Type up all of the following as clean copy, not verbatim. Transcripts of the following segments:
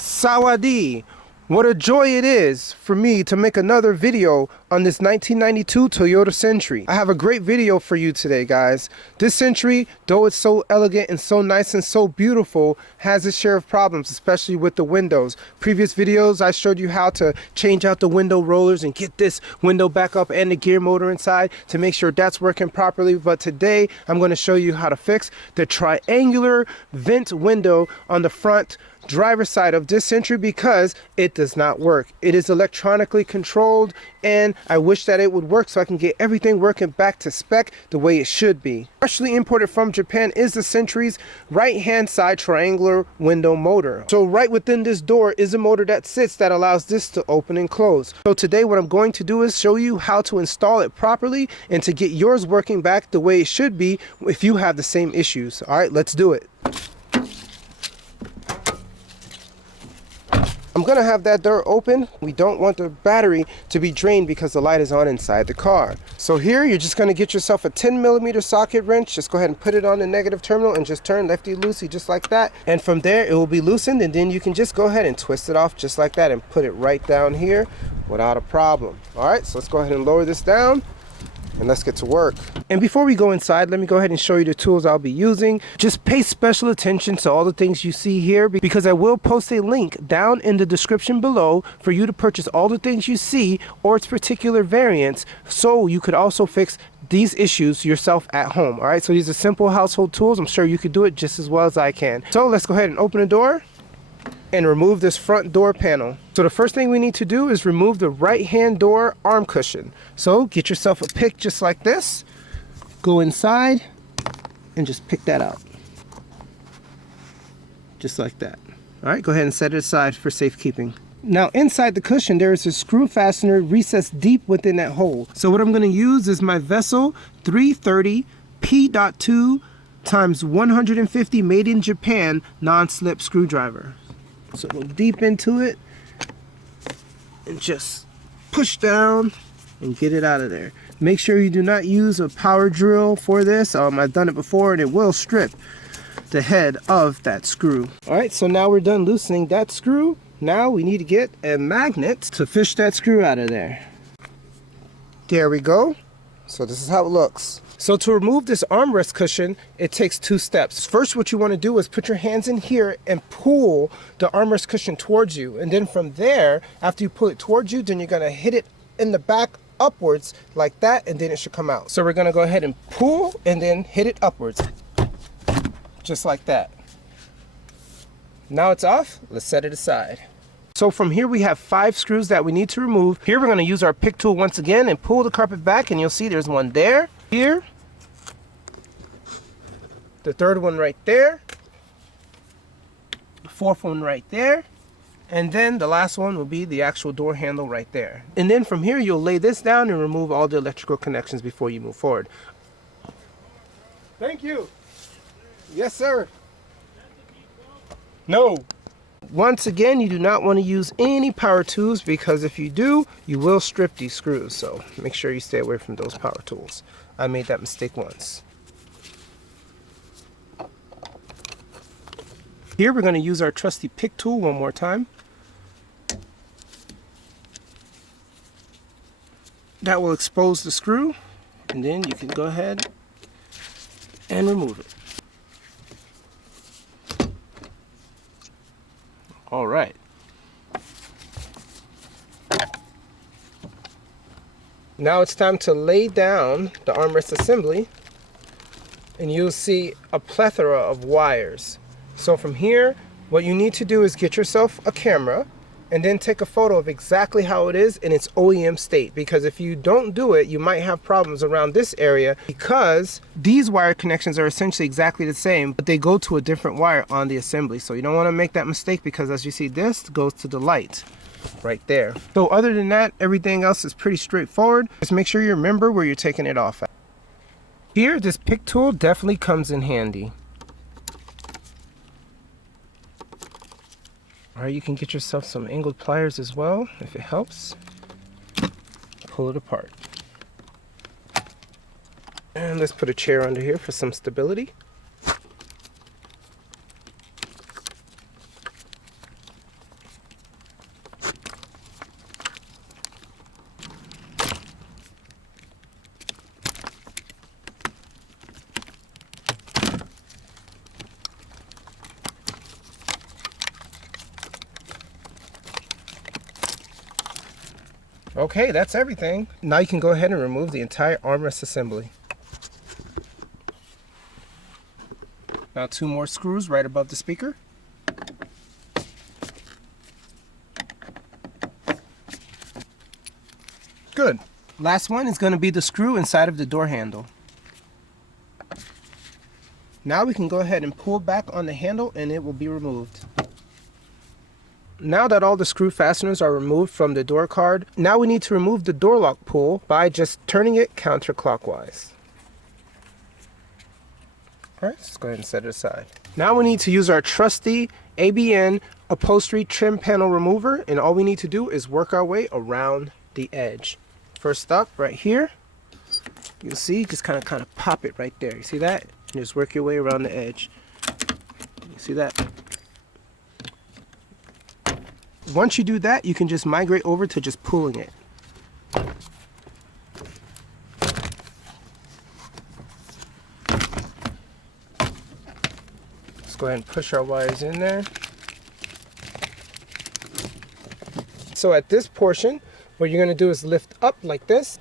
Sawadee! What a joy it is for me to make another video on this 1992 Toyota Century. I have a great video for you today, guys. This Century, though it's so elegant and so nice and so beautiful, has its share of problems, especially with the windows. Previous videos, I showed you how to change out the window rollers and get this window back up and the gear motor inside to make sure that's working properly. But today, I'm going to show you how to fix the triangular vent window on the front driver's side of this Century because it does not work. It is electronically controlled, and I wish that it would work so I can get everything working back to spec the way it should be. Freshly imported from Japan is the Century's right hand side triangular window motor. So right within this door is a motor that sits that allows this to open and close. So today what I'm going to do is show you how to install it properly and to get yours working back the way it should be if you have the same issues. All right, let's do it. I'm gonna have that door open. We don't want the battery to be drained because the light is on inside the car. So here you're just gonna get yourself a 10mm socket wrench. Just go ahead and put it on the negative terminal and just turn lefty loosey just like that. And from there it will be loosened, and then you can just go ahead and twist it off just like that and put it right down here without a problem. All right, so let's go ahead and lower this down and let's get to work. And before we go inside, let me go ahead and show you the tools I'll be using. Just pay special attention to all the things you see here because I will post a link down in the description below for you to purchase all the things you see or its particular variants, so you could also fix these issues yourself at home. All right, so these are simple household tools. I'm sure you could do it just as well as I can. So let's go ahead and open the door and remove this front door panel. So the first thing we need to do is remove the right hand door arm cushion. So get yourself a pick just like this, go inside and just pick that out. Just like that. All right, go ahead and set it aside for safekeeping. Now inside the cushion there is a screw fastener recessed deep within that hole. So what I'm going to use is my Vessel 330 P.2 × 150 made in Japan non-slip screwdriver. So go deep into it and just push down and get it out of there. Make sure you do not use a power drill for this. I've done it before and it will strip the head of that screw. All right, so now we're done loosening that screw. Now we need to get a magnet to fish that screw out of there. There we go. So this is how it looks. So to remove this armrest cushion, it takes two steps. First, what you want to do is put your hands in here and pull the armrest cushion towards you. And then from there, after you pull it towards you, then you're going to hit it in the back upwards like that, and then it should come out. So we're going to go ahead and pull and then hit it upwards. Just like that. Now it's off. Let's set it aside. So from here we have 5 screws that we need to remove. Here we're going to use our pick tool once again and pull the carpet back, and you'll see there's one there, here, the third one right there, the fourth one right there, and then the last one will be the actual door handle right there. And then from here you'll lay this down and remove all the electrical connections before you move forward. Thank you. Yes, sir. No. Once again, you do not want to use any power tools because if you do, you will strip these screws. So make sure you stay away from those power tools. I made that mistake once. Here we're going to use our trusty pick tool one more time. That will expose the screw, and then you can go ahead and remove it. All right. Now it's time to lay down the armrest assembly, and you'll see a plethora of wires. So from here, what you need to do is get yourself a camera and then take a photo of exactly how it is in its OEM state, because if you don't do it, you might have problems around this area because these wire connections are essentially exactly the same, but they go to a different wire on the assembly. So you don't want to make that mistake because as you see, this goes to the light right there. So other than that, everything else is pretty straightforward. Just make sure you remember where you're taking it off at. Here, this pick tool definitely comes in handy. Or you can get yourself some angled pliers as well, if it helps. Pull it apart. And let's put a chair under here for some stability. Okay, that's everything. Now you can go ahead and remove the entire armrest assembly. Now 2 more screws right above the speaker. Good. Last one is going to be the screw inside of the door handle. Now we can go ahead and pull back on the handle and it will be removed. Now that all the screw fasteners are removed from the door card, now we need to remove the door lock pull by just turning it counterclockwise. Alright, let's go ahead and set it aside. Now we need to use our trusty ABN upholstery trim panel remover, and all we need to do is work our way around the edge. First up, right here, you'll see, just kind of pop it right there. You see that? And just work your way around the edge. You see that? Once you do that, you can just migrate over to just pulling it. Let's go ahead and push our wires in there. So at this portion, what you're going to do is lift up like this,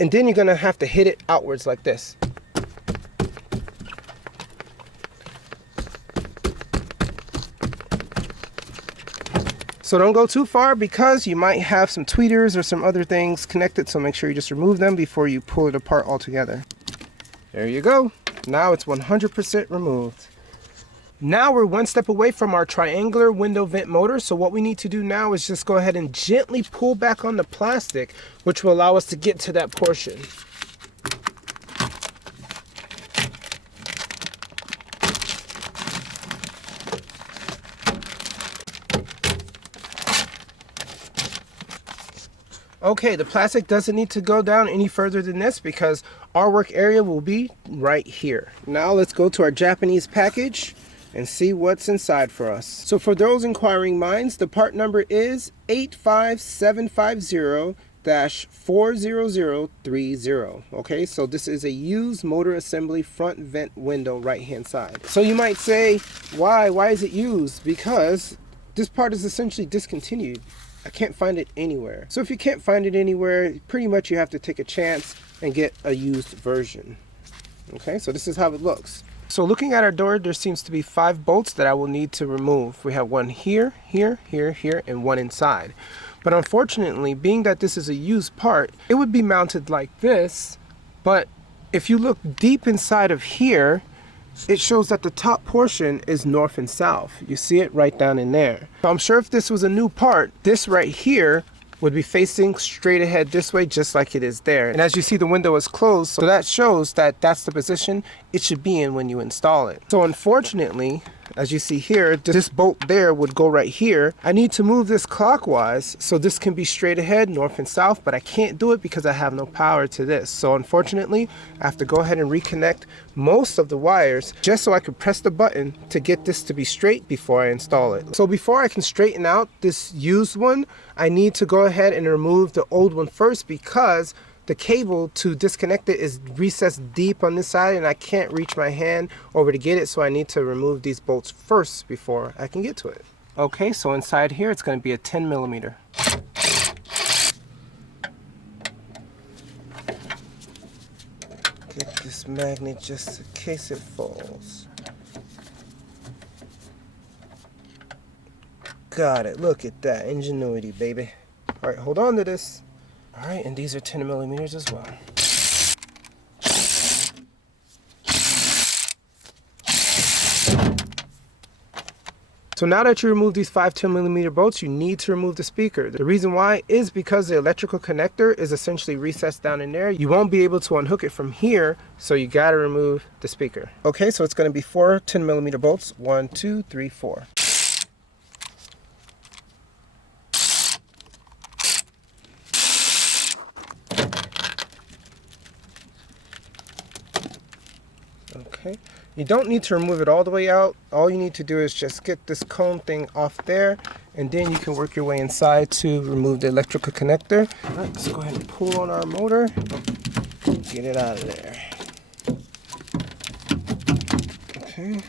and then you're going to have to hit it outwards like this. So don't go too far because you might have some tweeters or some other things connected, so make sure you just remove them before you pull it apart altogether. There you go. Now it's 100% removed. Now we're one step away from our triangular window vent motor, so what we need to do now is just go ahead and gently pull back on the plastic, which will allow us to get to that portion. Okay, the plastic doesn't need to go down any further than this because our work area will be right here. Now let's go to our Japanese package and see what's inside for us. So for those inquiring minds, the part number is 85750-40030. Okay, so this is a used motor assembly front vent window right hand side. So you might say, why is it used? Because this part is essentially discontinued. I can't find it anywhere. So if you can't find it anywhere, pretty much you have to take a chance and get a used version. Okay, so this is how it looks. So looking at our door, there seems to be 5 bolts that I will need to remove. We have one here, here, here, here, and one inside. But unfortunately, being that this is a used part, it would be mounted like this. But if you look deep inside of here, it shows that the top portion is north and south. You see it right down in there. So I'm sure if this was a new part, this right here would be facing straight ahead this way, just like it is there. And as you see, the window is closed, so that shows that that's the position it should be in when you install it. So unfortunately, as you see here, this bolt there would go right here. I need to move this clockwise so this can be straight ahead, north and south, but I can't do it because I have no power to this. So unfortunately, I have to go ahead and reconnect most of the wires just so I can press the button to get this to be straight before I install it. So before I can straighten out this used one, I need to go ahead and remove the old one first because the cable to disconnect it is recessed deep on this side and I can't reach my hand over to get it, so I need to remove these bolts first before I can get to it. Okay, so inside here it's going to be a 10 millimeter. Get this magnet just in case it falls. Got it, look at that ingenuity, baby. Alright, hold on to this. Alright, and these are 10 millimeters as well. So now that you remove these 5 10 millimeter bolts, you need to remove the speaker. The reason why is because the electrical connector is essentially recessed down in there. You won't be able to unhook it from here, so you gotta remove the speaker. Okay, so it's gonna be 4 10 millimeter bolts. 1, 2, 3, 4. Okay, you don't need to remove it all the way out. All you need to do is just get this cone thing off there, and then you can work your way inside to remove the electrical connector. All right, let's go ahead and pull on our motor, get it out of there. Okay,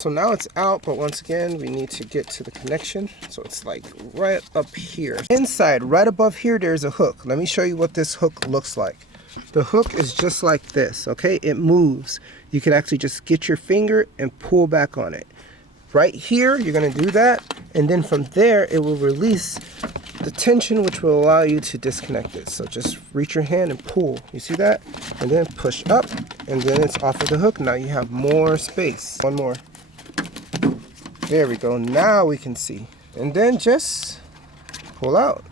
So now it's out, but once again, we need to get to the connection. So it's like right up here. Inside, right above here, there's a hook. Let me show you what this hook looks like. The hook is just like this, okay? It moves. You can actually just get your finger and pull back on it. Right here, you're gonna do that, and then from there, it will release the tension, which will allow you to disconnect it. So just reach your hand and pull. You see that? And then push up, and then it's off of the hook. Now you have more space. One more. There we go. Now we can see. And then just pull out.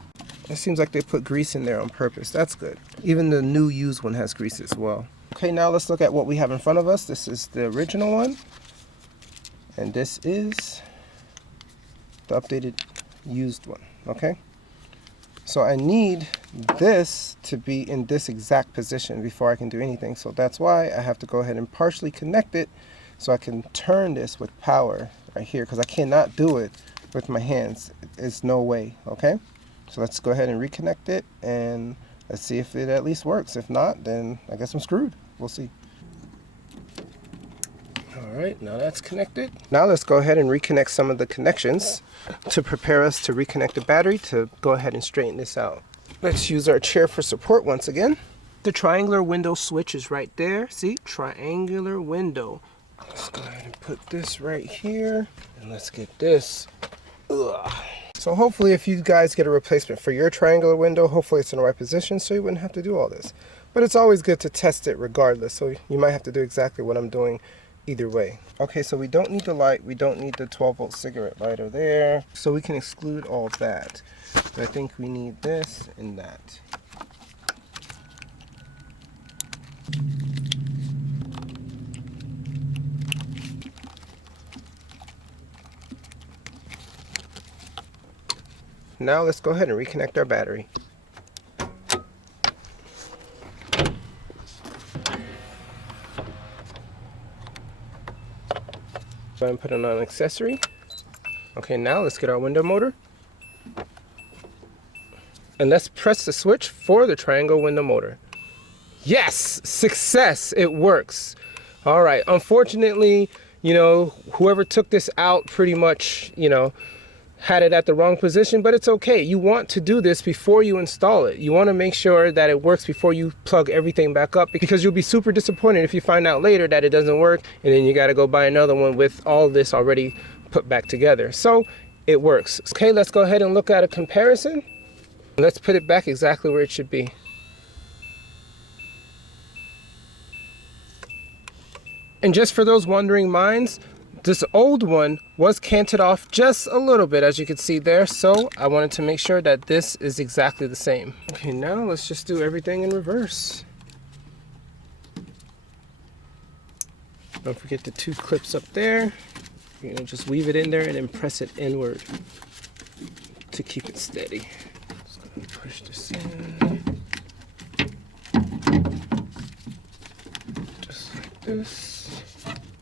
It seems like they put grease in there on purpose. That's good. Even the new used one has grease as well. Okay, now let's look at what we have in front of us. This is the original one. And this is the updated used one. Okay? So I need this to be in this exact position before I can do anything. So that's why I have to go ahead and partially connect it so I can turn this with power right here, because I cannot do it with my hands. There's no way, okay? So let's go ahead and reconnect it, and let's see if it at least works. If not, then I guess I'm screwed. We'll see. All right, now that's connected. Now let's go ahead and reconnect some of the connections to prepare us to reconnect the battery to go ahead and straighten this out. Let's use our chair for support once again. The triangular window switch is right there. See, triangular window. Let's go ahead and put this right here, and let's get this. Ugh. So hopefully if you guys get a replacement for your triangular window, hopefully it's in the right position so you wouldn't have to do all this. But it's always good to test it regardless, so you might have to do exactly what I'm doing either way. Okay, so we don't need the light, we don't need the 12-volt cigarette lighter there, so we can exclude all of that. But I think we need this and that. Now let's go ahead and reconnect our battery. Go ahead and put it on an accessory. Okay, now let's get our window motor. And let's press the switch for the triangle window motor. Yes! Success! It works. All right, unfortunately, you know, whoever took this out pretty much, you know, had it at the wrong position, but it's okay. You want to do this before you install it. You want to make sure that it works before you plug everything back up, because you'll be super disappointed if you find out later that it doesn't work and then you got to go buy another one with all this already put back together. So it works. Okay, let's go ahead and look at a comparison. Let's put it back exactly where it should be. And just for those wondering minds, this old one was canted off just a little bit, as you can see there, so I wanted to make sure that this is exactly the same. Okay, now let's just do everything in reverse. Don't forget the two clips up there. You're gonna just weave it in there and then press it inward to keep it steady. Just gonna push this in. Just like this.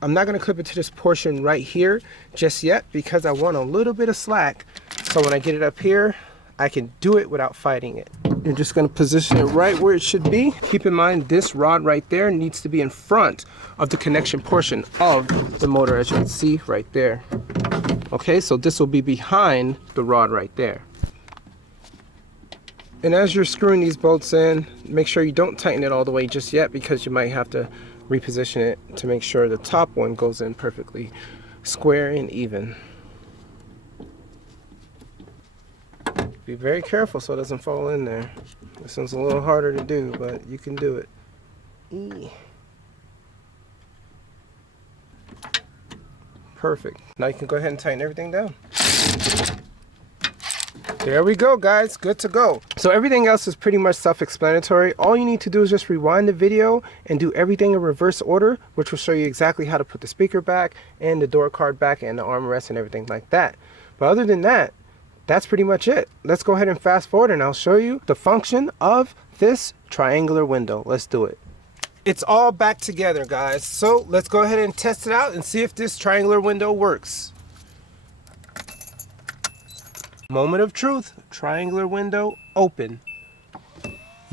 I'm not going to clip it to this portion right here just yet because I want a little bit of slack, so when I get it up here I can do it without fighting it. You're just going to position it right where it should be. Keep in mind this rod right there needs to be in front of the connection portion of the motor, as you can see right there. Okay, so this will be behind the rod right there. And as you're screwing these bolts in, make sure you don't tighten it all the way just yet, because you might have to reposition it to make sure the top one goes in perfectly square and even. Be very careful so it doesn't fall in there. This one's a little harder to do, but you can do it. Perfect. Now you can go ahead and tighten everything down. There we go, guys, good to go. So everything else is pretty much self-explanatory. All you need to do is just rewind the video and do everything in reverse order, which will show you exactly how to put the speaker back and the door card back and the armrest and everything like that. But other than that, that's pretty much it. Let's go ahead and fast forward and I'll show you the function of this triangular window. Let's do it. It's all back together, guys. So let's go ahead and test it out and see if this triangular window works. Moment of truth. Triangular window open.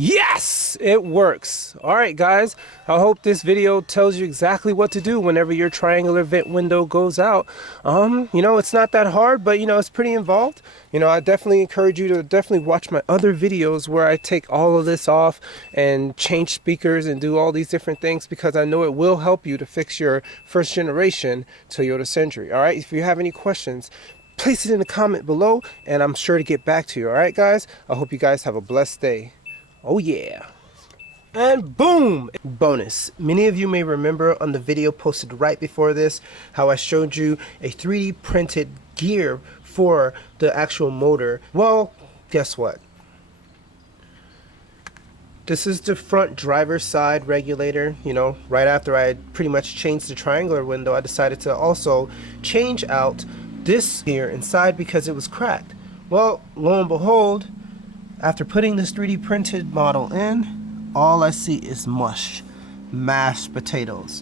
Yes, it works. All right, guys, I hope this video tells you exactly what to do whenever your triangular vent window goes out. You know, it's not that hard, but you know, it's pretty involved. You know, I definitely encourage you to definitely watch my other videos where I take all of this off and change speakers and do all these different things, because I know it will help you to fix your first generation Toyota Century. All right, if you have any questions, place it in the comment below and I'm sure to get back to you. All right, guys, I hope you guys have a blessed day. Oh yeah. And boom! Bonus. Many of you may remember on the video posted right before this how I showed you a 3D printed gear for the actual motor. Well, guess what? This is the front driver's side regulator. You know, right after I had pretty much changed the triangular window, I decided to also change out this here inside because it was cracked. Well, lo and behold, after putting this 3D printed model in, all I see is mush, mashed potatoes.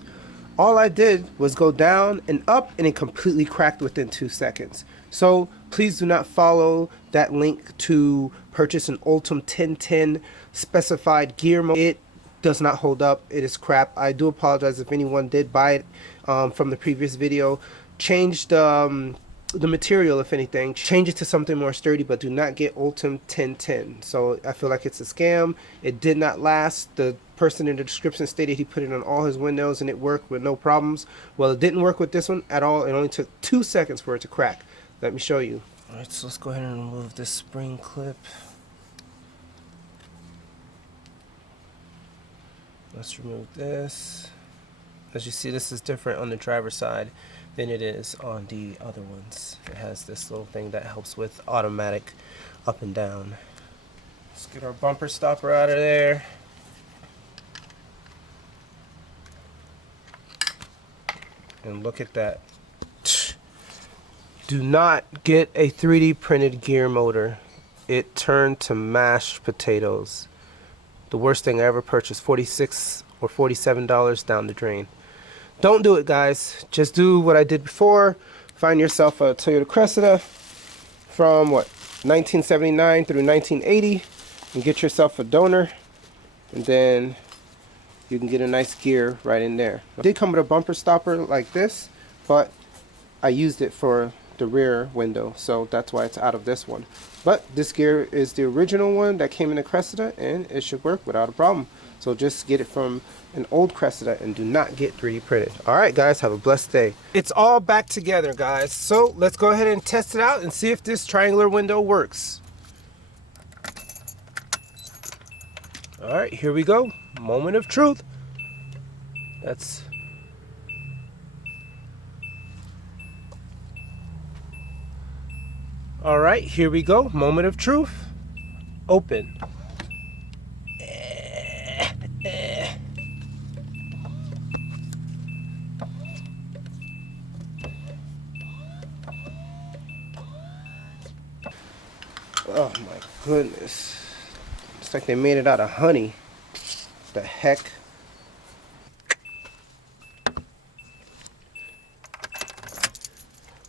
All I did was go down and up and it completely cracked within 2 seconds. So please do not follow that link to purchase an Ultem 1010 specified gear mode. It does not hold up. It is crap. I do apologize if anyone did buy it from the previous video. Change the material, if anything, change it to something more sturdy, but do not get Ultem 1010. So I feel like it's a scam. It did not last. The person in the description stated he put it on all his windows and it worked with no problems. Well, it didn't work with this one at all. It only took 2 seconds for it to crack. Let me show you. All right, so let's go ahead and remove this spring clip. Let's remove this. As you see, this is different on the driver's side than it is on the other ones. It has this little thing that helps with automatic up and down. Let's get our bumper stopper out of there. And look at that. Do not get a 3D printed gear motor. It turned to mashed potatoes. The worst thing I ever purchased, $46 or $47 down the drain. Don't do it, guys. Just do what I did before. Find yourself a Toyota Cressida from what, 1979 through 1980, and get yourself a donor, and then you can get a nice gear right in there. It did come with a bumper stopper like this, but I used it for the rear window, so that's why it's out of this one. But this gear is the original one that came in the Cressida, and it should work without a problem. So just get it from an old Cressida and do not get 3D printed. All right, guys, have a blessed day. It's all back together, guys. So let's go ahead and test it out and see if this triangular window works. All right, here we go. Moment of truth. That's... All right, here we go. Moment of truth. Open. Oh my goodness. It's like they made it out of honey. The heck?